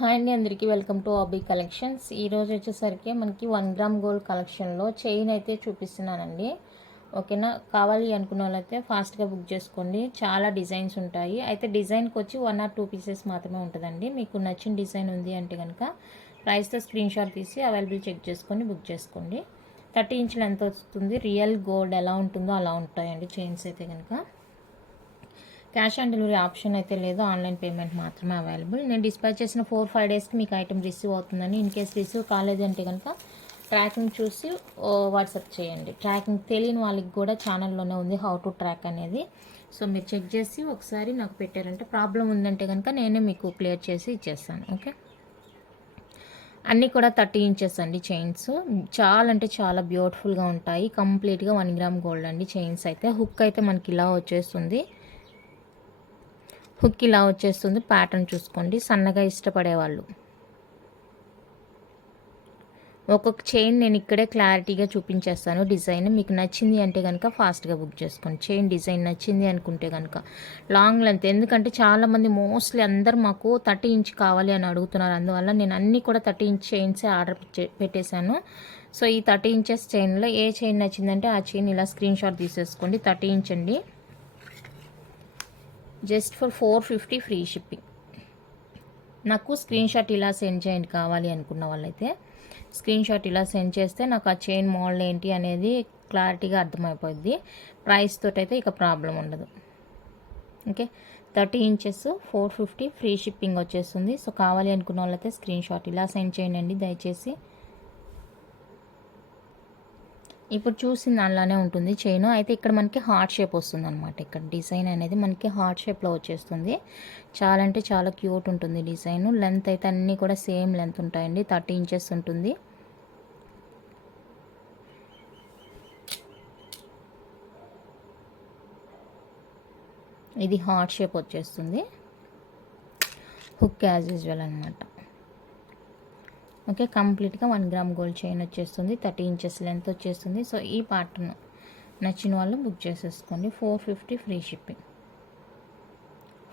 Hi అండి, అందరికీ welcome to ఆబీ collections. ఈరోజు వచ్చేసరికి మనకి 1 గ్రామ్ గోల్డ్ కలెక్షన్లో చైన్ అయితే చూపిస్తున్నానండి. ఓకేనా, కావాలి అనుకున్న వాళ్ళైతే ఫాస్ట్గా బుక్ చేసుకోండి. చాలా డిజైన్స్ ఉంటాయి. అయితే డిజైన్కి వచ్చి 1 or 2 పీసెస్ మాత్రమే ఉంటుందండి. మీకు నచ్చిన డిజైన్ ఉంది అంటే కనుక ప్రైస్తో స్క్రీన్ షాట్ తీసి అవైలబుల్ చెక్ చేసుకొని బుక్ చేసుకోండి. 30 ఇంచులు ఎంత వస్తుంది, రియల్ గోల్డ్ ఎలా ఉంటుందో అలా ఉంటాయండి చైన్స్ అయితే కనుక. క్యాష్ ఆన్ డెలివరీ ఆప్షన్ అయితే లేదు, ఆన్లైన్ పేమెంట్ మాత్రమే అవైలబుల్. నేను డిస్పాచ్ చేసిన 4-5 డేస్కి మీకు ఐటమ్ రిసీవ్ అవుతుందని. ఇన్ కేస్ రిసీవ్ కాలేదంటే కనుక ట్రాకింగ్ చూసి వాట్సాప్ చేయండి. ట్రాకింగ్ తెలియని వాళ్ళకి కూడా ఛానల్లోనే ఉంది హౌ టు ట్రాక్ అనేది. సో మీరు చెక్ చేసి ఒకసారి నాకు పెట్టారంటే, ప్రాబ్లం ఉందంటే కనుక నేనే మీకు క్లియర్ చేసి ఇచ్చేస్తాను. ఓకే, అన్నీ కూడా 30 ఇంచెస్ అండి చైన్స్. చాలా అంటే చాలా బ్యూటిఫుల్గా ఉంటాయి. కంప్లీట్గా 1 గ్రామ్ గోల్డ్ అండి చైన్స్ అయితే. హుక్ అయితే మనకి ఇలా వచ్చేస్తుంది. హుక్ ఇలా వచ్చేస్తుంది. ప్యాటర్న్ చూసుకోండి. సన్నగా ఇష్టపడేవాళ్ళు ఒక్కొక్క చైన్ నేను ఇక్కడే క్లారిటీగా చూపించేస్తాను. డిజైన్ మీకు నచ్చింది అంటే కనుక ఫాస్ట్గా బుక్ చేసుకోండి. చైన్ డిజైన్ నచ్చింది అనుకుంటే కనుక లాంగ్ లెంత్, ఎందుకంటే చాలామంది మోస్ట్లీ అందరు మాకు 30 ఇంచ్ కావాలి అని అడుగుతున్నారు. అందువల్ల నేను అన్నీ కూడా 30 ఇంచ్ చైన్సే ఆర్డర్ పెట్టేశాను. సో ఈ 30 ఇంచెస్ చైన్లో ఏ చైన్ నచ్చిందంటే ఆ చైన్ ఇలా స్క్రీన్ షాట్ తీసేసుకోండి. 30 ఇంచ్ అండి, జస్ట్ ఫర్ 450 ఫ్రీ షిప్పింగ్. నాకు స్క్రీన్ షాట్ ఇలా సెండ్ చేయండి కావాలి అనుకున్న వాళ్ళైతే. స్క్రీన్ షాట్ ఇలా సెండ్ చేస్తే నాకు ఆ చైన్ మోడల్ ఏంటి అనేది క్లారిటీగా అర్థమైపోద్ది. ప్రైస్ తోటైతే ఇక ప్రాబ్లం ఉండదు. ఓకే, 30 ఇంచెస్ 450 ఫ్రీ షిప్పింగ్ వచ్చేస్తుంది. సో కావాలి అనుకున్న వాళ్ళైతే స్క్రీన్ షాట్ ఇలా సెండ్ చేయండి దయచేసి. ఇప్పుడు చూసింది అలానే ఉంటుంది చైన్. అయితే ఇక్కడ మనకి హార్ట్ షేప్ వస్తుంది అనమాట. ఇక్కడ డిజైన్ అనేది మనకి హార్ట్ షేప్లో వచ్చేస్తుంది. చాలా అంటే చాలా క్యూట్ ఉంటుంది డిజైన్. లెంత్ అయితే అన్నీ కూడా సేమ్ లెంత్ ఉంటాయండి. 30 ఇంచెస్ ఉంటుంది. ఇది హార్ట్ షేప్ వచ్చేస్తుంది. హుక్ యాజ్ యూజువల్ అనమాట. ఓకే, కంప్లీట్గా 1 గ్రామ్ గోల్డ్ చైన్ వచ్చేస్తుంది. 30 ఇంచెస్ లెంత్ వచ్చేస్తుంది. సో ఈ ప్యాటర్న్ నచ్చిన వాళ్ళు బుక్ చేసేసుకోండి. 450 ఫ్రీ షిప్పింగ్.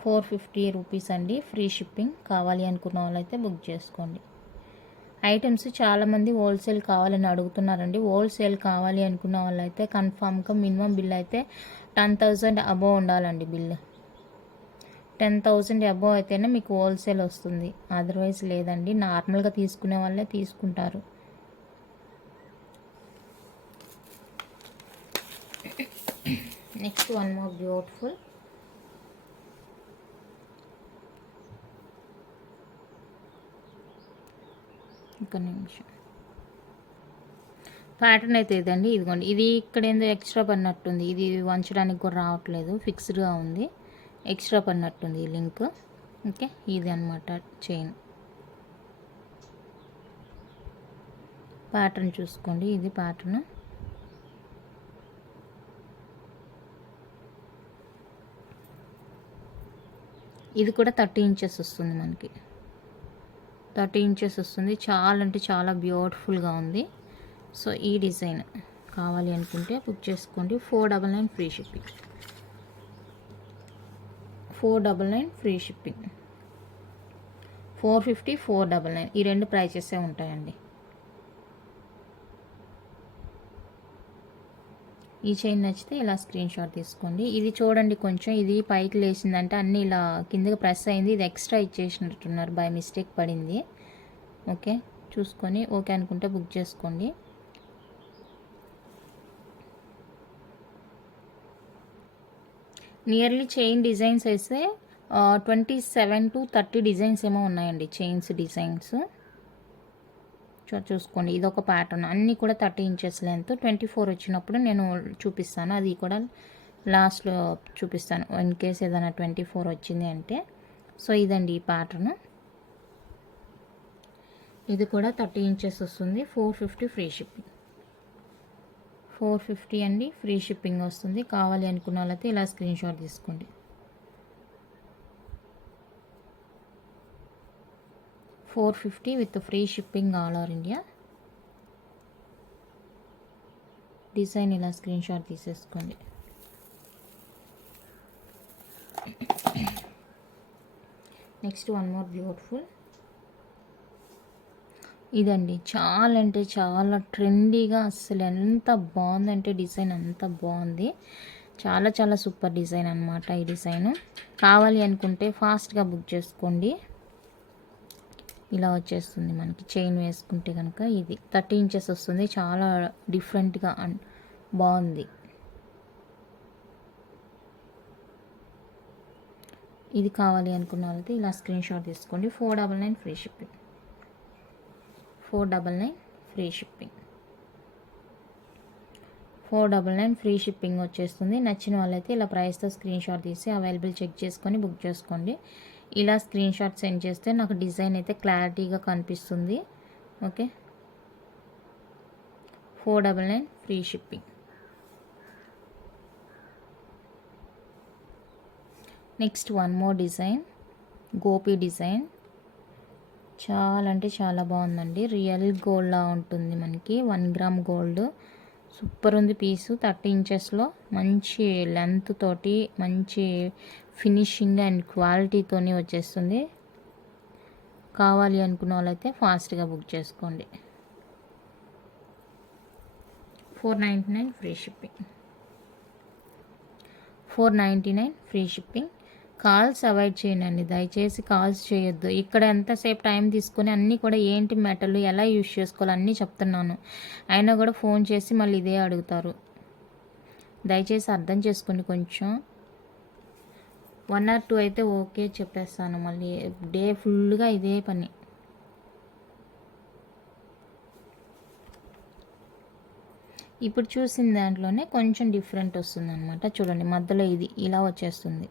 450 రూపీస్ అండి ఫ్రీ షిప్పింగ్. కావాలి అనుకున్న వాళ్ళైతే బుక్ చేసుకోండి. ఐటమ్స్ చాలామంది హోల్సేల్ కావాలని అడుగుతున్నారండి. హోల్సేల్ కావాలి అనుకున్న వాళ్ళైతే కన్ఫామ్గా మినిమం బిల్ అయితే 10,000 అబోవ్ ఉండాలండి. బిల్ 10,000 అబోవ్ అయితేనే మీకు హోల్సేల్ వస్తుంది. అదర్వైజ్ లేదండి. నార్మల్గా తీసుకునే వాళ్ళే తీసుకుంటారు. Next one more beautiful. ఒక నిమిషం. ప్యాటర్న్ అయితే ఇదండి. ఇదిగోండి, ఇది ఇక్కడ ఏందో ఎక్స్ట్రా పడినట్టుంది. ఇది వంచడానికి కూడా రావట్లేదు, ఫిక్స్డ్గా ఉంది. ఎక్స్ట్రా పడినట్టుంది ఈ లింక్. ఓకే, ఇది అనమాట చైన్. ప్యాటర్న్ చూసుకోండి, ఇది ప్యాటర్న్. ఇది కూడా 30 ఇంచెస్ వస్తుంది మనకి. 30 ఇంచెస్ వస్తుంది. చాలా అంటే చాలా బ్యూటిఫుల్గా ఉంది. సో ఈ డిజైన్ కావాలి అనుకుంటే బుక్ చేసుకోండి. 499 ఫ్రీ షిప్పింగ్. 499 free shipping. 450, 499 ఈ రెండు ప్రైజెసే ఉంటాయండి. ఈ చైన్ నచ్చితే ఇలా స్క్రీన్ షాట్ తీసుకోండి. ఇది చూడండి, కొంచెం ఇది పైకి లేచిందంటే అన్నీ ఇలా కిందకి ప్రెస్ అయింది. ఇది ఎక్స్ట్రా ఇచ్చేసినట్టున్నారు, బై మిస్టేక్ పడింది. ఓకే, చూసుకొని ఓకే అనుకుంటే బుక్ చేసుకోండి. నియర్లీ చైన్ డిజైన్స్ అయితే 27 to 30 డిజైన్స్ ఏమో ఉన్నాయండి. చైన్స్ డిజైన్స్ చూసుకోండి. ఇది ఒక ప్యాటర్న్. అన్నీ కూడా 30 ఇంచెస్ లెంత్. 24 వచ్చినప్పుడు నేను చూపిస్తాను, అది కూడా లాస్ట్లో చూపిస్తాను ఇన్ కేస్ ఏదైనా 24 వచ్చింది అంటే. సో ఇదండి ఈ ప్యాటర్న్. ఇది కూడా 30 ఇంచెస్ వస్తుంది. 450 ఫ్రీ షిప్పింగ్. 450 అండి ఫ్రీ షిప్పింగ్ వస్తుంది. కావాలి అనుకున్న వాళ్ళైతే ఇలా స్క్రీన్ షాట్ తీసుకోండి. 450 with free shipping all over India. Design ఇలా స్క్రీన్ షాట్ తీసేసుకోండి. Next one more beautiful. ఇదండి చాలా అంటే చాలా ట్రెండీగా, అసలు ఎంత బాగుందంటే డిజైన్ అంత బాగుంది. చాలా చాలా సూపర్ డిజైన్ అనమాట. ఈ డిజైన్ కావాలి అనుకుంటే ఫాస్ట్గా బుక్ చేసుకోండి. ఇలా వచ్చేస్తుంది మనకి చైన్ వేసుకుంటే కనుక. ఇది 30 ఇంచెస్ వస్తుంది. చాలా డిఫరెంట్గా బాగుంది. ఇది కావాలి అనుకున్న వాళ్ళైతే ఇలా స్క్రీన్ షాట్ తీసుకోండి. 499 free shipping. 499 free shipping. 499 free shipping వచ్చేస్తుంది. నచ్చిన వాళ్ళైతే ఇలా ప్రైస్తో స్క్రీన్ షాట్ తీసి అవైలబుల్ చెక్ చేసుకొని బుక్ చేసుకోండి. ఇలా స్క్రీన్ షాట్ సెండ్ చేస్తే నాకు డిజైన్ అయితే క్లారిటీగా కనిపిస్తుంది. Okay, 499 free shipping. Next one more design, Gopi design. చాలా అంటే చాలా బాగుందండి. రియల్ గోల్డ్లా ఉంటుంది మనకి. 1 గ్రామ్ గోల్డ్. సూపర్ ఉంది పీసు. 30 ఇంచెస్లో మంచి లెంత్ తోటి మంచి ఫినిషింగ్ అండ్ క్వాలిటీతోని వచ్చేస్తుంది. కావాలి అనుకున్న వాళ్ళైతే ఫాస్ట్గా బుక్ చేసుకోండి. 499 free shipping. 499 free shipping. Calls avoid చేయండి, దయచేసి కాల్స్ చేయొద్దు. ఇక్కడ ఎంతసేపు టైం తీసుకొని అన్నీ కూడా ఏంటి మెటల్ ఎలా యూజ్ చేసుకోవాలి అన్నీ చెప్తున్నాను. అయినా కూడా ఫోన్ చేసి మళ్ళీ ఇదే అడుగుతారు. దయచేసి అర్థం చేసుకోండి కొంచెం. 1 or 2 అయితే ఓకే చెప్పేస్తాను. మళ్ళీ డే ఫుల్గా ఇదే పని. ఇప్పుడు చూసిన దాంట్లోనే కొంచెం డిఫరెంట్ వస్తుంది అనమాట. చూడండి మధ్యలో ఇది ఇలా వచ్చేస్తుంది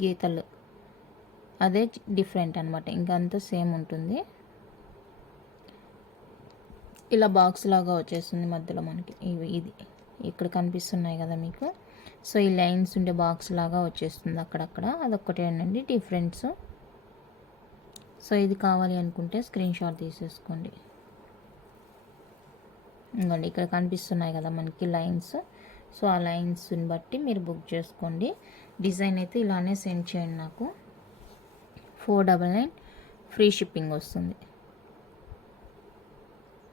గీతలు. అదే డిఫరెంట్ అనమాట. ఇంకంతా సేమ్ ఉంటుంది. ఇలా బాక్స్ లాగా వచ్చేస్తుంది మధ్యలో మనకి. ఇది ఇక్కడ కనిపిస్తున్నాయి కదా మీకు. సో ఈ లైన్స్ ఉండే బాక్స్ లాగా వచ్చేస్తుంది అక్కడక్కడ. అదొక్కటేనండి డిఫరెన్స్. సో ఇది కావాలి అనుకుంటే స్క్రీన్ షాట్ తీసేసుకోండి. ఇంకోండి ఇక్కడ కనిపిస్తున్నాయి కదా మనకి లైన్స్. సో ఆ లైన్స్ని బట్టి మీరు బుక్ చేసుకోండి. డిజైన్ అయితే ఇలానే సెండ్ చేయండి నాకు. 499 ఫ్రీ షిప్పింగ్ వస్తుంది.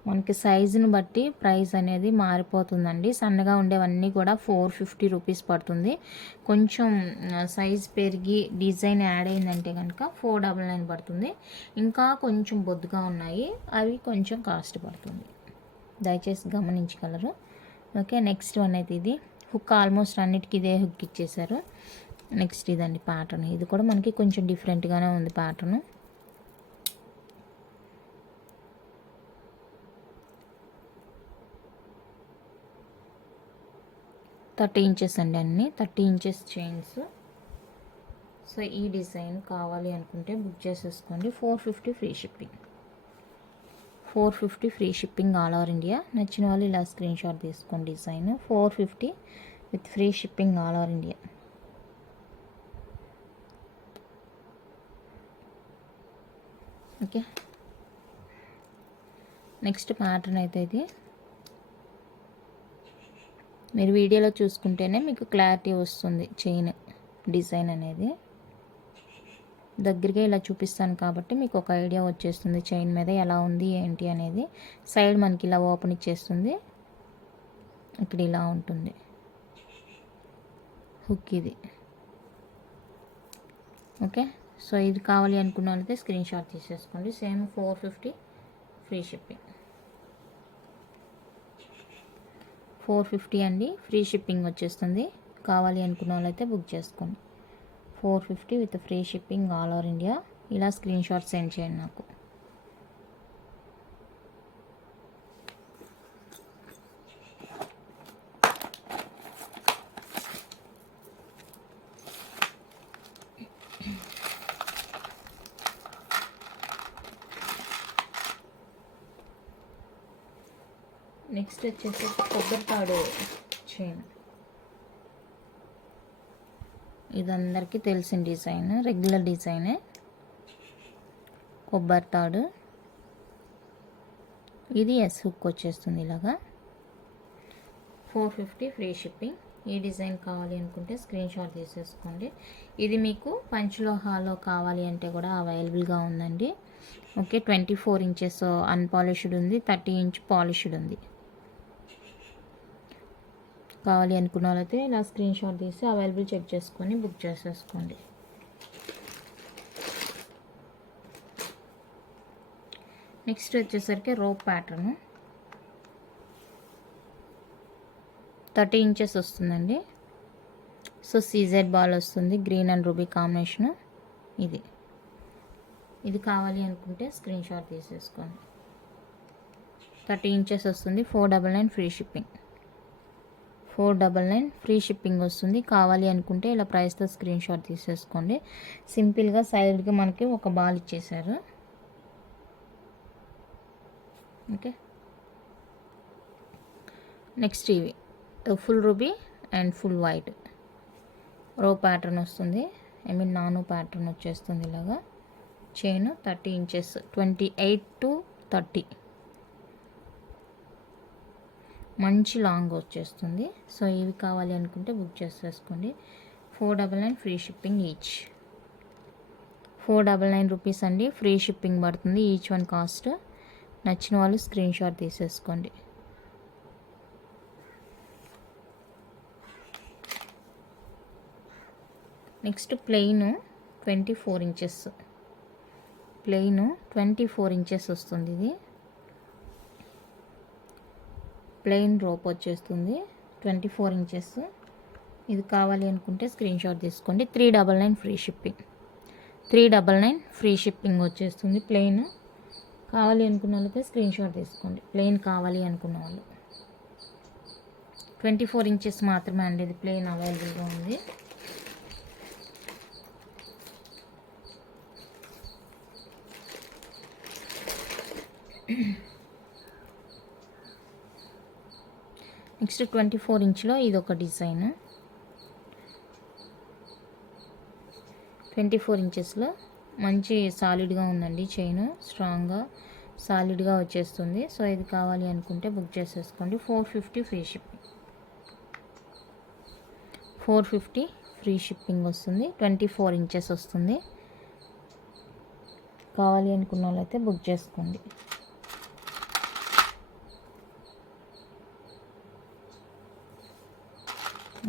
మనకి సైజుని బట్టి ప్రైస్ అనేది మారిపోతుందండి. సన్నగా ఉండేవన్నీ కూడా 450 రూపీస్ పడుతుంది. కొంచెం సైజ్ పెరిగి డిజైన్ యాడ్ అయిందంటే కనుక 499 పడుతుంది. ఇంకా కొంచెం బొద్దుగా ఉన్నాయి, అవి కొంచెం కాస్ట్ పడుతుంది. దయచేసి గమనించగలరు. ఓకే, నెక్స్ట్ వన్ అయితే ఇది హుక్. ఆల్మోస్ట్ అన్నిటికీ ఇదే హుక్ ఇచ్చేసారు. నెక్స్ట్ ఇదండి ప్యాటర్న్. ఇది కూడా మనకి కొంచెం డిఫరెంట్గానే ఉంది ప్యాటర్న్. థర్టీ ఇంచెస్ అండి అన్నీ. 30 ఇంచెస్ చైన్స్. సో ఈ డిజైన్ కావాలి అనుకుంటే బుక్ చేసేసుకోండి. 450 free shipping. 450 free shipping all over India. నచ్చిన వాళ్ళు ఇలా స్క్రీన్ షాట్ తీసుకోండి. Design 450 with free shipping all over India. Okay, next pattern అయితే ఇది. మీరు వీడియోలో చూసుకుంటేనే మీకు క్లారిటీ వస్తుంది చైన్ డిజైన్ అనేది. దగ్గరగా ఇలా చూపిస్తాను కాబట్టి మీకు ఒక ఐడియా వచ్చేస్తుంది చైన్ మీద ఎలా ఉంది ఏంటి అనేది. సైడ్ మనకి ఇలా ఓపెన్ ఇచ్చేస్తుంది. ఇక్కడ ఇలా ఉంటుంది హుక్ ఇది. ఓకే, సో ఇది కావాలి అనుకున్న వాళ్ళైతే స్క్రీన్ షాట్ తీసేసుకోండి. Same 450 free shipping. 450 అండి, ఫ్రీ షిప్పింగ్ వచ్చేస్తుంది. కావాలి అనుకున్న వాళ్ళైతే బుక్ చేసుకోండి. 450 with free shipping all over India. ఇలా స్క్రీన్ షాట్ సెండ్ చేయండి నాకు. నెక్స్ట్ వచ్చేసి కొబ్బరి తాడు చైన్. ఇది అందరికీ తెలిసిన డిజైన్, రెగ్యులర్ డిజైనే. కొబ్బరి తాడు. ఇది ఎస్ హుక్ వచ్చేస్తుంది ఇలాగా. 450 ఫ్రీ షిప్పింగ్. ఈ డిజైన్ కావాలి అనుకుంటే స్క్రీన్ షాట్ తీసేసుకోండి. ఇది మీకు పంచలోహాలో కావాలి అంటే కూడా అవైలబుల్గా ఉందండి. ఓకే, 24 ఇంచెస్ అన్పాలిష్డ్ ఉంది, 30 ఇంచ్ పాలిష్డ్ ఉంది. కావాలి అనుకున్న వాళ్ళైతే ఇలా స్క్రీన్ షాట్ తీసి అవైలబుల్ చెక్ చేసుకొని బుక్ చేసేసుకోండి. నెక్స్ట్ వచ్చేసరికి రోప్ ప్యాటర్ను 30 ఇంచెస్ వస్తుందండి. సో సీజెడ్ బాల్ వస్తుంది, గ్రీన్ అండ్ రూబీ కాంబినేషను. ఇది కావాలి అనుకుంటే స్క్రీన్ షాట్ తీసేసుకోండి. 30 ఇంచెస్ వస్తుంది, 499 ఫ్రీ షిప్పింగ్. 499 ఫ్రీ షిప్పింగ్ వస్తుంది. కావాలి అనుకుంటే ఇలా ప్రైస్తో స్క్రీన్ షాట్ తీసేసుకోండి. సింపుల్గా సైడ్కి మనకి ఒక బాల్ ఇచ్చేసారు. ఓకే, నెక్స్ట్ ఇవి full ruby and full white రో ప్యాటర్న్ వస్తుంది. నాను ప్యాటర్న్ వచ్చేస్తుంది. ఇలాగా చైన్ 30 ఇంచెస్ 28 to 30 మంచి లాంగ్ వచ్చేస్తుంది. సో ఇవి కావాలి అనుకుంటే బుక్ చేసేసుకోండి. 499 ఫ్రీ షిప్పింగ్ ఈచ్. 499 రూపీస్ అండి, ఫ్రీ షిప్పింగ్ పడుతుంది ఈచ్ వన్ కాస్ట్. నచ్చిన వాళ్ళు స్క్రీన్ షాట్ తీసేసుకోండి. Next plain 24 inches, plain 24 inches వస్తుంది. ఇది ప్లెయిన్ రోప్ వచ్చేస్తుంది 24 ఇంచెస్. ఇది కావాలి అనుకుంటే స్క్రీన్ షాట్ తీసుకోండి. 399 ఫ్రీ షిప్పింగ్. 399 ఫ్రీ షిప్పింగ్ వచ్చేస్తుంది. ప్లెయిన్ కావాలి అనుకున్న వాళ్ళకి స్క్రీన్ షాట్ తీసుకోండి. ప్లెయిన్ కావాలి అనుకున్న వాళ్ళు 24 ఇంచెస్ మాత్రమే అండి. ఇది ప్లెయిన్ అవైలబుల్గా ఉంది. నెక్స్ట్ 24 ఇంచ్లో ఇది ఒక డిజైన్. 24 ఇంచెస్లో మంచి సాలిడ్గా ఉందండి. చైన్ స్ట్రాంగ్గా సాలిడ్గా వచ్చేస్తుంది. సో ఇది కావాలి అనుకుంటే బుక్ చేసేసుకోండి. 450 ఫ్రీ షిప్పింగ్. 450 ఫ్రీ షిప్పింగ్ వస్తుంది. 24 ఇంచెస్ వస్తుంది. కావాలి అనుకున్న వాళ్ళైతే బుక్ చేసుకోండి.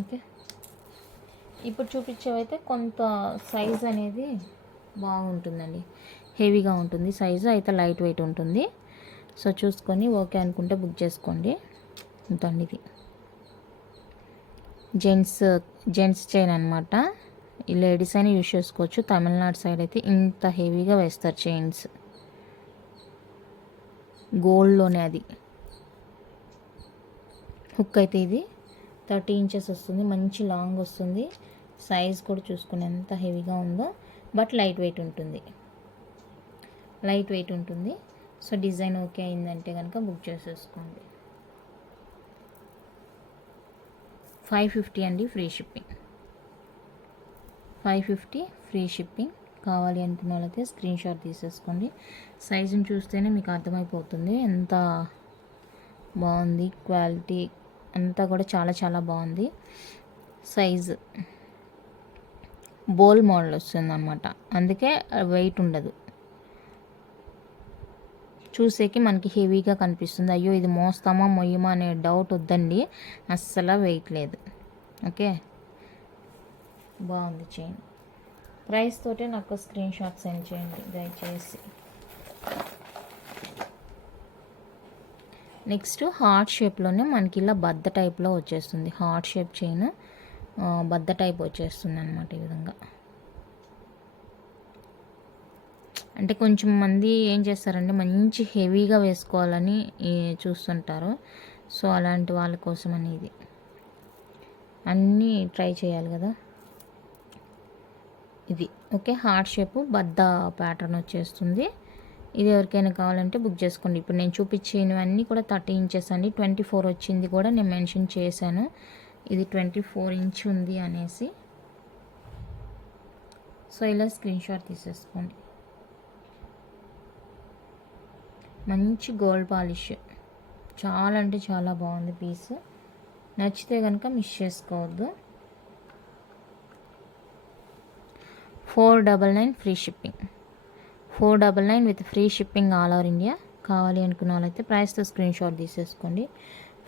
ఓకే, ఇప్పుడు చూపించేవైతే కొంత సైజ్ అనేది బాగుంటుందండి, హెవీగా ఉంటుంది. సైజు అయితే లైట్ వెయిట్ ఉంటుంది. సో చూసుకొని ఓకే అనుకుంటే బుక్ చేసుకోండి. ఇంతండి ఇది జెంట్స్ చైన్ అనమాట. ఈ లేడీస్ అయినా యూజ్ చేసుకోవచ్చు. తమిళనాడు సైడ్ అయితే ఇంత హెవీగా వేస్తారు చైన్స్, గోల్డ్లోనే. అది హుక్ అయితే ఇది 30 ఇంచెస్ వస్తుంది. మంచి లాంగ్ వస్తుంది. సైజ్ కూడా చూసుకుని ఎంత హెవీగా ఉందో, బట్ లైట్ వెయిట్ ఉంటుంది. సో డిజైన్ ఓకే అయిందంటే కనుక బుక్ చేసేసుకోండి. 550 అండి ఫ్రీ షిప్పింగ్. 550 free shipping. కావాలి అనుకున్న వాళ్ళైతే స్క్రీన్ షాట్ తీసేసుకోండి. సైజుని చూస్తేనే మీకు అర్థమైపోతుంది ఎంత బాగుంది. క్వాలిటీ అంతా కూడా చాలా చాలా బాగుంది. సైజు బోల్ మోడల్ వస్తుంది అన్నమాట, అందుకే వెయిట్ ఉండదు. చూసేకి మనకి హెవీగా కనిపిస్తుంది. అయ్యో ఇది మోస్తామా మొయ్యమా అనే డౌట్ వద్దండి, అస్సలు వెయిట్ లేదు. ఓకే, బాగుంది చైన్. ప్రైస్ తోటే నాకు స్క్రీన్ షాట్ సెండ్ చేయండి దయచేసి. నెక్స్ట్ హార్ట్ షేప్లోనే మనకి ఇలా బద్ద టైప్లో వచ్చేస్తుంది. హార్ట్ షేప్ చైన్ బద్ద టైప్ వచ్చేస్తుంది అనమాట. ఈ విధంగా అంటే కొంచెం మంది ఏం చేస్తారంటే మంచి హెవీగా వేసుకోవాలని చూస్తుంటారు. సో అలాంటి వాళ్ళ కోసం అనేది అన్నీ ట్రై చేయాలి కదా. ఇది ఓకే, హార్ట్ షేప్ బద్ద ప్యాటర్న్ వచ్చేస్తుంది. ఇది ఎవరికైనా కావాలంటే బుక్ చేసుకోండి. ఇప్పుడు నేను చూపించినవన్నీ కూడా 30 ఇంచెస్ అండి. 24 వచ్చింది కూడా నేను మెన్షన్ చేశాను. ఇది 24 ఇంచ్ ఉంది అనేసి. సో ఇలా స్క్రీన్ షాట్ తీసేసుకోండి. మంచి గోల్డ్ పాలిష్, చాలా అంటే చాలా బాగుంది పీస్. నచ్చితే కనుక మిస్ చేసుకోవద్దు. 499 free shipping. 499 with free shipping all over India. కావాలి అనుకున్న వాళ్ళైతే ప్రైస్తో స్క్రీన్ షాట్ తీసేసుకోండి.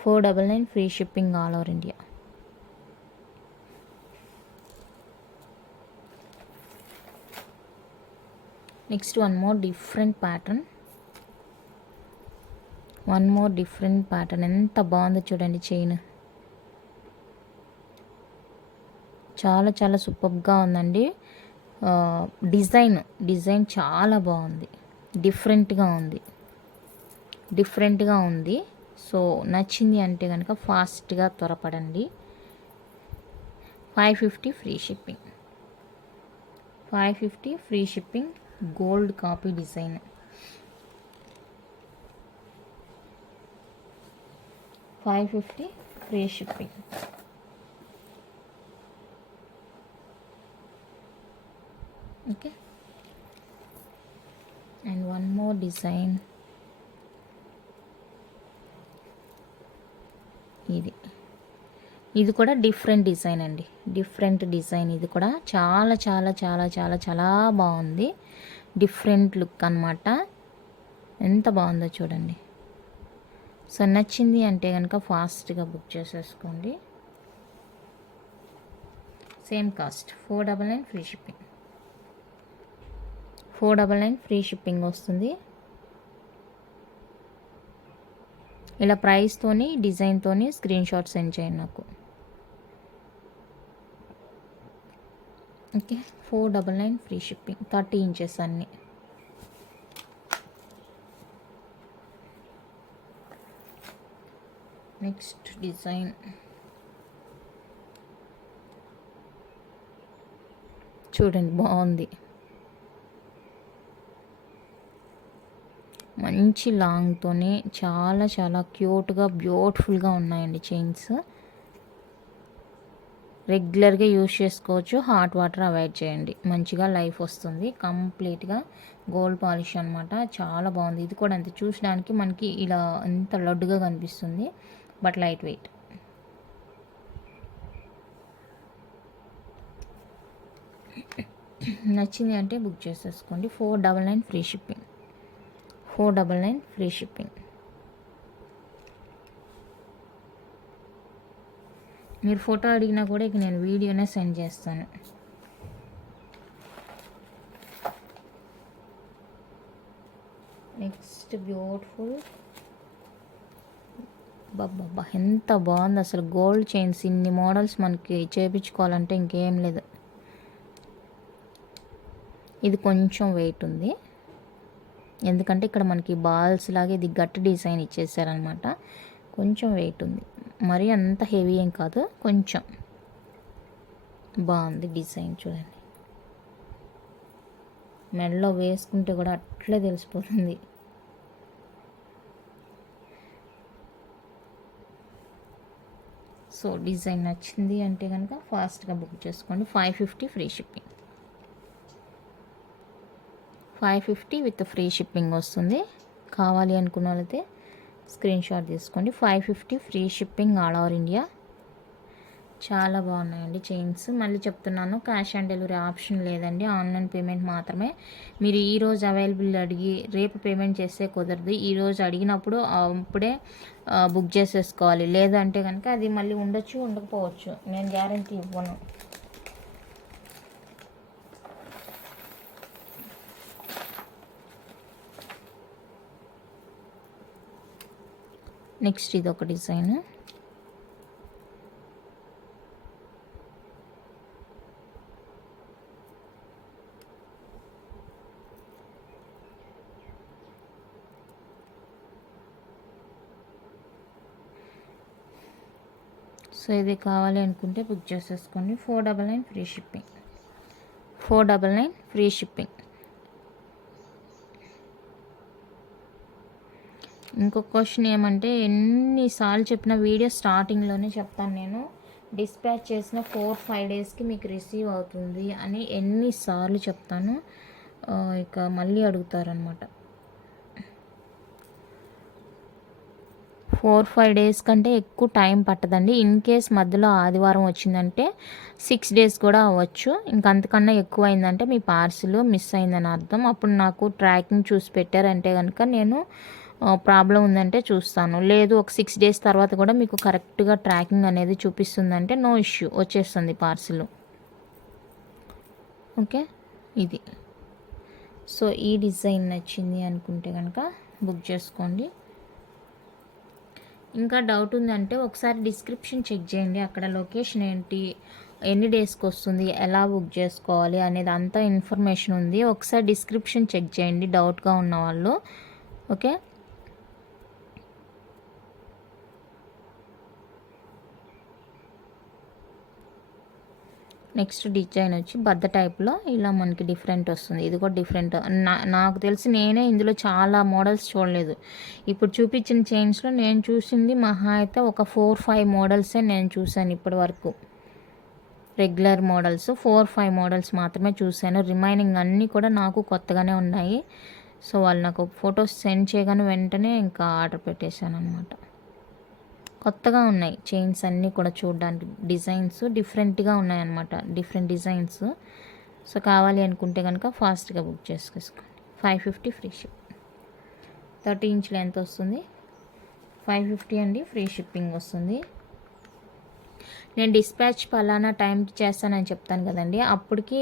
499 free shipping all over India. Next one more different pattern. ఎంత బాగుందో చూడండి చైన్. చాలా చాలా సూపర్గా ఉందండి. డిజైన్ చాలా బాగుంది. డిఫరెంట్గా ఉంది. సో నచ్చింది అంటే కనుక ఫాస్ట్గా త్వరపడండి. 550 free shipping. 550 free shipping. Gold copy design. 550 free shipping. Okay, and one more design. ఇది కూడా డిఫరెంట్ డిజైన్ అండి. ఇది కూడా చాలా చాలా చాలా చాలా చాలా బాగుంది. డిఫరెంట్ లుక్ అన్నమాట. ఎంత బాగుందో చూడండి. సో నచ్చింది అంటే కనుక ఫాస్ట్గా బుక్ చేసేసుకోండి. Same cost 499 free shipping. 499 free shipping వస్తుంది. ఇలా ప్రైస్తోని డిజైన్తోని స్క్రీన్ షాట్ సెండ్ చేయండి నాకు. Okay, 499 free shipping. 30 ఇంచెస్ అన్నీ. నెక్స్ట్ డిజైన్ చూడండి, బాగుంది. మంచి లాంగ్తోనే చాలా చాలా క్యూట్గా బ్యూటిఫుల్గా ఉన్నాయండి చైన్స్. రెగ్యులర్గా యూజ్ చేసుకోవచ్చు. హాట్ వాటర్ అవాయిడ్ చేయండి. మంచిగా లైఫ్ వస్తుంది. కంప్లీట్గా గోల్డ్ పాలిష్ అనమాట. చాలా బాగుంది. ఇది కూడా అంతే, చూసడానికి మనకి ఇలా ఎంత లడ్డుగా కనిపిస్తుంది, బట్ లైట్ వెయిట్. నచ్చింది అంటే బుక్ చేసేసుకోండి. 499 ఫ్రీ షిప్పింగ్. 499 free shipping. మీరు ఫోటో అడిగినా కూడా ఇక నేను వీడియోనే సెండ్ చేస్తాను. Next beautiful. బాబా ఎంత బాగుంది అసలు. గోల్డ్ చైన్స్ ఇన్ని మోడల్స్ మనకి చేయించుకోవాలంటే ఇంకేం లేదు. ఇది కొంచెం వెయిట్ ఉంది, ఎందుకంటే ఇక్కడ మనకి బాల్స్ లాగా ఇది గట్టి డిజైన్ ఇచ్చేసారనమాట. కొంచెం వెయిట్ ఉంది, మరి అంత హెవీ ఏం కాదు, కొంచెం బాగుంది డిజైన్. చూడండి, మెడలో వేసుకుంటే కూడా అట్లే తెలిసిపోతుంది. సో డిజైన్ నచ్చింది అంటే కనుక ఫాస్ట్గా బుక్ చేసుకోండి. 550 free shipping. 550 with free shipping వస్తుంది. కావాలి అనుకున్న వాళ్ళైతే స్క్రీన్ షాట్ తీసుకోండి. 550 free shipping all over India. చాలా బాగున్నాయండి చైన్స్. మళ్ళీ చెప్తున్నాను, క్యాష్ ఆన్ డెలివరీ ఆప్షన్ లేదండి, ఆన్లైన్ పేమెంట్ మాత్రమే. మీరు ఈరోజు అవైలబుల్ అడిగి రేపు పేమెంట్ చేస్తే కుదరదు. ఈరోజు అడిగినప్పుడు అప్పుడే బుక్ చేసేసుకోవాలి. లేదంటే కనుక అది మళ్ళీ ఉండొచ్చు, ఉండకపోవచ్చు. నేను గ్యారంటీ ఇవ్వను. నెక్స్ట్ ఇది ఒక డిజైన్. సో ఇది కావాలి అనుకుంటే బుక్ చేసేసుకోండి. 499 ఫ్రీ షిప్పింగ్. 499 free shipping. ఇంకొక క్వశ్చన్ ఏమంటే, ఎన్నిసార్లు చెప్పిన వీడియో స్టార్టింగ్లోనే చెప్తాను నేను, డిస్పాచ్ చేసిన 4-5 డేస్కి మీకు రిసీవ్ అవుతుంది అని ఎన్నిసార్లు చెప్తాను. ఇక మళ్ళీ అడుగుతారనమాట. 4-5 డేస్ కంటే ఎక్కువ టైం పట్టదండి. ఇన్ కేస్ మధ్యలో ఆదివారం వచ్చిందంటే 6 డేస్ కూడా అవ్వచ్చు. ఇంక అంతకన్నా ఎక్కువ అయిందంటే మీ పార్సిల్ మిస్ అయిందని అర్థం. అప్పుడు నాకు ట్రాకింగ్ చూసి పెట్టారంటే కనుక నేను ప్రాబ్లం ఉందంటే చూస్తాను. లేదు ఒక 6 డేస్ తర్వాత కూడా మీకు కరెక్ట్గా ట్రాకింగ్ అనేది చూపిస్తుందంటే నో ఇష్యూ, వచ్చేస్తుంది పార్సిల్. ఓకే, ఇది. సో ఈ డిజైన్ నచ్చింది అనుకుంటే కనుక బుక్ చేసుకోండి. ఇంకా డౌట్ ఉందంటే ఒకసారి డిస్క్రిప్షన్ చెక్ చేయండి. అక్కడ లొకేషన్ ఏంటి, ఎన్ని డేస్కి వస్తుంది, ఎలా బుక్ చేసుకోవాలి అనేది అంతా ఇన్ఫర్మేషన్ ఉంది. ఒకసారి డిస్క్రిప్షన్ చెక్ చేయండి డౌట్గా ఉన్న వాళ్ళు. ఓకే, నెక్స్ట్ డిజైన్ వచ్చి బద్ద టైప్లో ఇలా మనకి డిఫరెంట్ వస్తుంది. ఇది కూడా డిఫరెంట్. నాకు తెలిసి నేనే ఇందులో చాలా మోడల్స్ చూడలేదు. ఇప్పుడు చూపించిన చైన్స్లో నేను చూసింది మహా అయితే ఒక 4-5 మోడల్సే నేను చూశాను ఇప్పటి వరకు. రెగ్యులర్ మోడల్స్ 4-5 మోడల్స్ మాత్రమే చూశాను. రిమైనింగ్ అన్నీ కూడా నాకు కొత్తగానే ఉన్నాయి. సో వాళ్ళు నాకు ఫొటోస్ సెండ్ చేయగానే వెంటనే ఇంకా ఆర్డర్ పెట్టేశాను అనమాట. కొత్తగా ఉన్నాయి చైన్స్ అన్నీ కూడా చూడడానికి. డిజైన్స్ డిఫరెంట్గా ఉన్నాయన్నమాట, డిఫరెంట్ డిజైన్స్. సో కావాలి అనుకుంటే కనుక ఫాస్ట్గా బుక్ చేసుకోండి. 550 ఫ్రీ షిప్. 30 ఇంచులు ఎంత వస్తుంది? 550 అండి, ఫ్రీ షిప్పింగ్ వస్తుంది. నేను డిస్పాచ్ పలానా టైంకి చేస్తానని చెప్తాను కదండి, అప్పటికి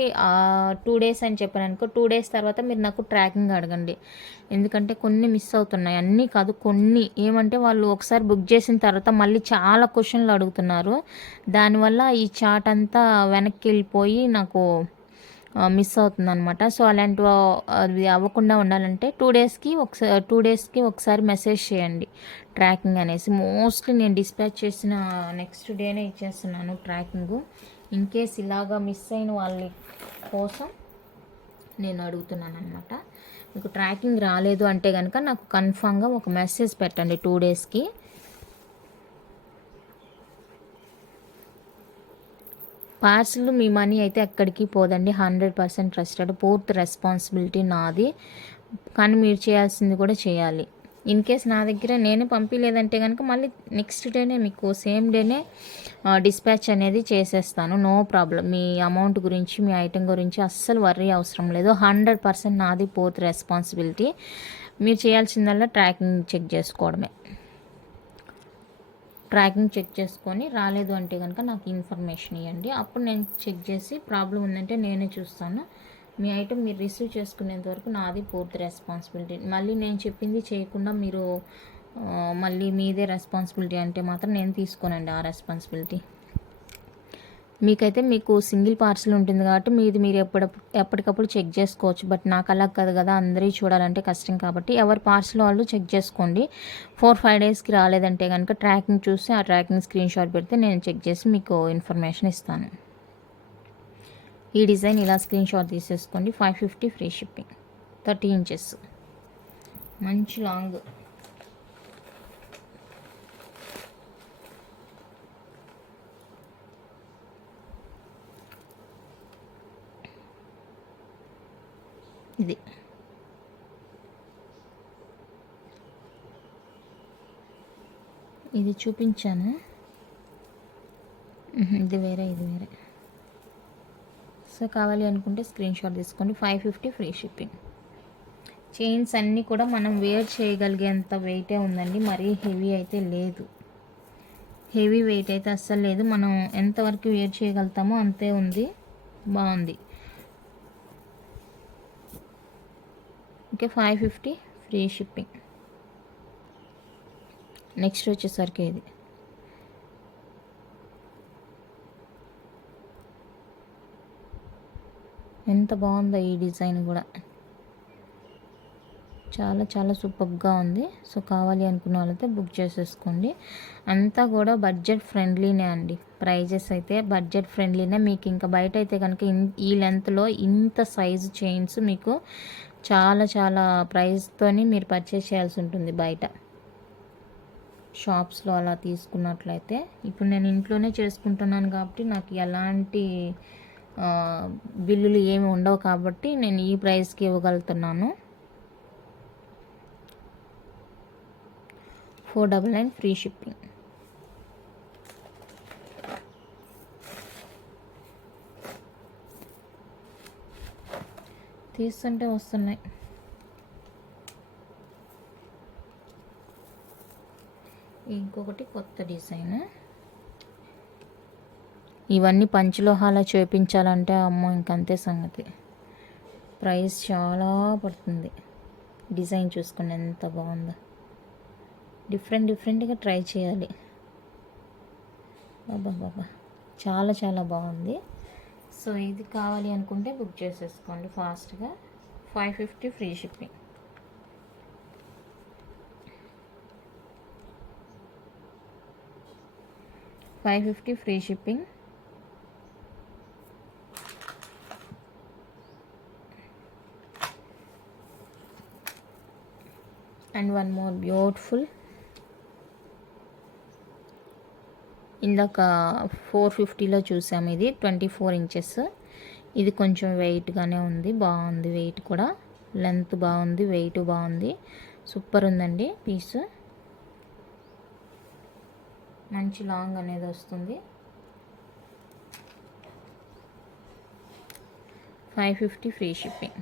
2 డేస్ అని చెప్పాను అనుకో, 2 డేస్ తర్వాత మీరు నాకు ట్రాకింగ్ అడగండి. ఎందుకంటే కొన్ని మిస్ అవుతున్నాయి, అన్నీ కాదు కొన్ని. ఏమంటే వాళ్ళు ఒకసారి బుక్ చేసిన తర్వాత మళ్ళీ చాలా క్వశ్చన్లు అడుగుతున్నారు. దానివల్ల ఈ చాట్ అంతా వెనక్కి వెళ్ళిపోయి నాకు మిస్ అవుతుంది అనమాట. సో అలాంటివి అది అవ్వకుండా ఉండాలంటే 2 డేస్కి ఒకసారి మెసేజ్ చేయండి ట్రాకింగ్ అనేసి. మోస్ట్లీ నేను డిస్పాచ్ చేసిన నెక్స్ట్ డేనే ఇచ్చేస్తున్నాను ట్రాకింగ్. ఇన్ కేస్ ఇలాగా మిస్ అయిన వాళ్ళ కోసం నేను అడుగుతున్నాను అనమాట. మీకు ట్రాకింగ్ రాలేదు అంటే కనుక నాకు కన్ఫామ్గా ఒక మెసేజ్ పెట్టండి 2 డేస్కి. పార్సిల్ మీ మనీ అయితే ఎక్కడికి పోదండి. 100% ట్రస్టెడ్, పూర్తి రెస్పాన్సిబిలిటీ నాది. కానీ మీరు చేయాల్సింది కూడా చేయాలి. ఇన్ కేస్ నా దగ్గర నేనే పంపించలేదంటే కనుక మళ్ళీ నెక్స్ట్ డేనే మీకు సేమ్ డేనే డిస్పాచ్ అనేది చేసేస్తాను. No problem. మీ అమౌంట్ గురించి, మీ ఐటెం గురించి అస్సలు వర్రీ అవసరం లేదు. 100% నాది పూర్తి రెస్పాన్సిబిలిటీ. మీరు చేయాల్సిందల్లా ట్రాకింగ్ చెక్ చేసుకోవడమే. ట్రాకింగ్ చెక్ చేసుకొని రాలేదు అంటే కనుక నాకు ఇన్ఫర్మేషన్ ఇవ్వండి. అప్పుడు నేను చెక్ చేసి ప్రాబ్లం ఉందంటే నేనే చూస్తాను. మీ ఐటెం మీరు రిసీవ్ చేసుకునేంత వరకు నాది పూర్తి రెస్పాన్సిబిలిటీ. మళ్ళీ నేను చెప్పింది చేయకుండా మీరు మళ్ళీ మీదే రెస్పాన్సిబిలిటీ అంటే మాత్రం నేను తీసుకోనండి ఆ రెస్పాన్సిబిలిటీ. మీకు సింగిల్ పార్సిల్ ఉంటుంది కాబట్టి మీరు ఎప్పటికప్పుడు చెక్ చేసుకోవచ్చు. బట్ నాకు అలా కాదు కదా, అందరికీ చూడాలంటే కష్టం కాబట్టి ఎవరి పార్సిల్ వాళ్ళు చెక్ చేసుకోండి. 4-5 డేస్కి రాలేదంటే కనుక ట్రాకింగ్ చూసి ఆ ట్రాకింగ్ స్క్రీన్ షాట్ పెడితే నేను చెక్ చేసి మీకు ఇన్ఫర్మేషన్ ఇస్తాను. ఈ డిజైన్ ఇలా స్క్రీన్ షాట్ తీసేసుకోండి. 550 ఫ్రీ షిప్పింగ్. 30 ఇంచెస్ మంచి లాంగ్. ఇది చూపించాను, ఇది వేరే. సో కావాలి అనుకుంటే స్క్రీన్ షాట్ తీసుకోండి. 550 ఫ్రీ షిప్పింగ్. చైన్స్ అన్నీ కూడా మనం వేర్ చేయగలిగేంత వెయిటే ఉందండి, మరీ హెవీ అయితే లేదు. హెవీ వెయిట్ అయితే అస్సలు లేదు. మనం ఎంతవరకు వేర్ చేయగలుగుతామో అంతే ఉంది. బాగుంది. Okay, 550 free shipping. నెక్స్ట్ వచ్చేసరికి ఇది ఎంత బాగుందో ఈ డిజైన్ కూడా, చాలా చాలా సూపర్గా ఉంది. సో కావాలి అనుకున్న వాళ్ళైతే బుక్ చేసేసుకోండి. అంతా కూడా బడ్జెట్ ఫ్రెండ్లీనే అండి. ప్రైజెస్ అయితే బడ్జెట్ ఫ్రెండ్లీనే. మీకు ఇంకా బయట అయితే కనుక ఈ లెంత్లో ఇంత సైజు చైన్స్ మీకు చాలా చాలా ప్రైస్తోని మీరు పర్చేస్ చేయాల్సి ఉంటుంది బయట షాప్స్లో అలా తీసుకున్నట్లయితే. ఇప్పుడు నేను ఇంట్లోనే చేసుకుంటున్నాను కాబట్టి నాకు ఎలాంటి బిల్లులు ఏమి ఉండవు కాబట్టి నేను ఈ ప్రైస్కి ఇవ్వగలుగుతున్నాను. 499 ఫ్రీ షిప్పింగ్. తీస్తుంటే వస్తున్నాయి. ఇంకొకటి కొత్త డిజైన్. ఇవన్నీ పంచలోహాల చేపించాలంటే అమ్మో ఇంకంతే సంగతి. ప్రైస్ చాలా పడుతుంది. డిజైన్ చూసుకోండి ఎంత బాగుందో. డిఫరెంట్గా ట్రై చేయాలి. బాబా చాలా చాలా బాగుంది. సో ఇది కావాలి అనుకుంటే బుక్ చేసేసుకోండి ఫాస్ట్గా. 550 free shipping. $550 free shipping. And one more beautiful. ఇందాక 450లో చూసాము. ఇది 24 ఇంచెస్. ఇది కొంచెం వెయిట్గానే ఉంది. బాగుంది వెయిట్ కూడా. లెంత్ బాగుంది, వెయిట్ బాగుంది. సూపర్ ఉందండి పీస్. మంచి లాంగ్ అనేది వస్తుంది. 550 ఫ్రీ షిప్పింగ్.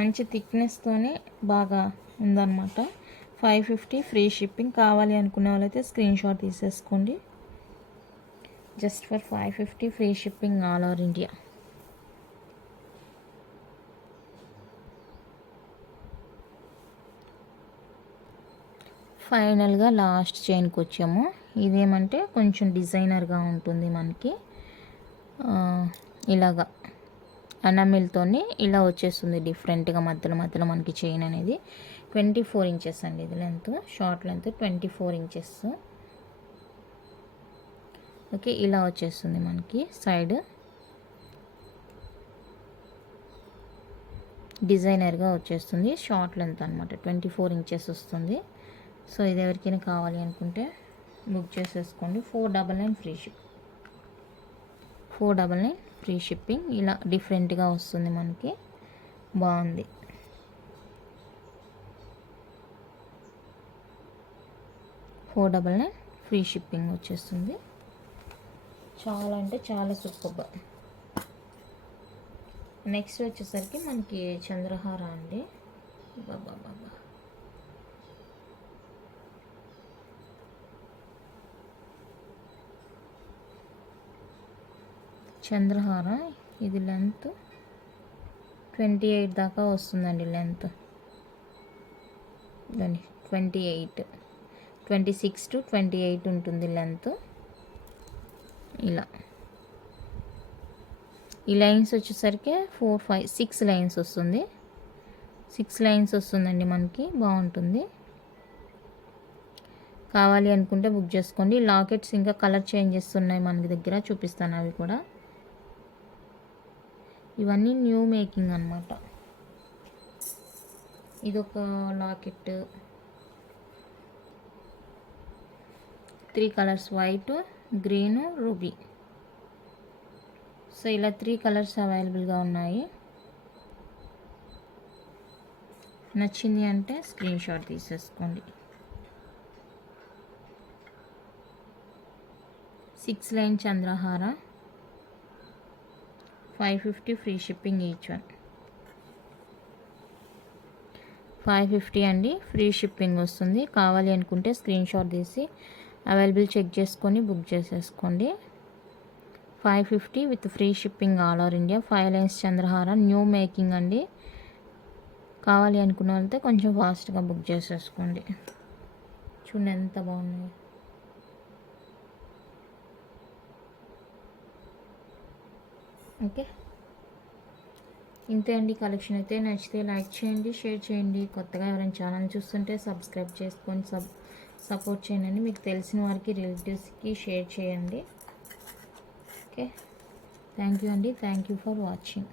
మంచి థిక్నెస్తోనే బాగా ఉందన్నమాట. 550 ఫ్రీ షిప్పింగ్. కావాలి అనుకునే వాళ్ళైతే స్క్రీన్ షాట్ తీసేసుకోండి. Just for 550 free shipping all over India. ఫైనల్గా లాస్ట్ చైన్కి వచ్చాము. ఇదేమంటే కొంచెం డిజైనర్గా ఉంటుంది మనకి. ఇలాగా ఎనామిల్తోని ఇలా వచ్చేస్తుంది డిఫరెంట్గా. మధ్యలో మనకి చైన్ అనేది 24 ఇంచెస్ అండి. ఇది length, short length 24 inches. Okay, ఇలా వచ్చేస్తుంది మనకి సైడ్. డిజైనర్గా వచ్చేస్తుంది. షార్ట్ లెంత్ అనమాట. 24 ఇంచెస్ వస్తుంది. సో ఇది ఎవరికైనా కావాలి అనుకుంటే బుక్ చేసేసుకోండి. 499 ఫ్రీ షిప్. 499 free shipping. ఇలా డిఫరెంట్గా వస్తుంది మనకి. బాగుంది. $499 ఫ్రీ షిప్పింగ్ వచ్చేస్తుంది. చాలా అంటే చాలా సూపర్. నెక్స్ట్ వచ్చేసరికి మనకి చంద్రహార అండి. బాబా చంద్రహార. ఇది లెంత్ 28 దాకా వస్తుందండి. లెంత్ దాన్ని 26 to 28 ఉంటుంది లెంత్. ఇలా ఈ లైన్స్ వచ్చేసరికి 4, 5, 6 లైన్స్ వస్తుంది. 6 లైన్స్ వస్తుందండి మనకి. బాగుంటుంది. కావాలి అనుకుంటే బుక్ చేసుకోండి. లాకెట్స్ ఇంకా కలర్ చేంజెస్ ఉన్నాయి మనకి దగ్గర, చూపిస్తాను అవి కూడా. ఇవన్నీ న్యూ మేకింగ్ అన్నమాట. ఇదొక locket. 3 colours, white, green, ruby. So ఇలా 3 కలర్స్ అవైలబుల్గా ఉన్నాయి. నచ్చింది అంటే స్క్రీన్ షాట్ తీసేసుకోండి. 6 line Chandrahara. 550 free shipping each one. 550 అండి ఫ్రీ షిప్పింగ్ వస్తుంది. కావాలి అనుకుంటే స్క్రీన్ షాట్ తీసి అవైలబుల్ చెక్ చేసుకొని బుక్ చేసేసుకోండి. 550 with free shipping all over India. 5 lines Chandrahara new making అండి. కావాలి అనుకున్న వాళ్ళతో కొంచెం ఫాస్ట్గా బుక్ చేసేసుకోండి. చూడండి ఎంత బాగున్నాయి. ఓకే, ఇంతే అండి కలెక్షన్ అయితే. నచ్చితే లైక్ చేయండి, షేర్ చేయండి. కొత్తగా ఎవరైనా ఛానల్ చూస్తుంటే సబ్స్క్రైబ్ చేసుకొని సపోర్ట్ చేయండి. మీకు తెలిసిన వారికి, రిలేటివ్స్కి షేర్ చేయండి. ఓకే, థ్యాంక్ యూ అండి. Thank you for watching.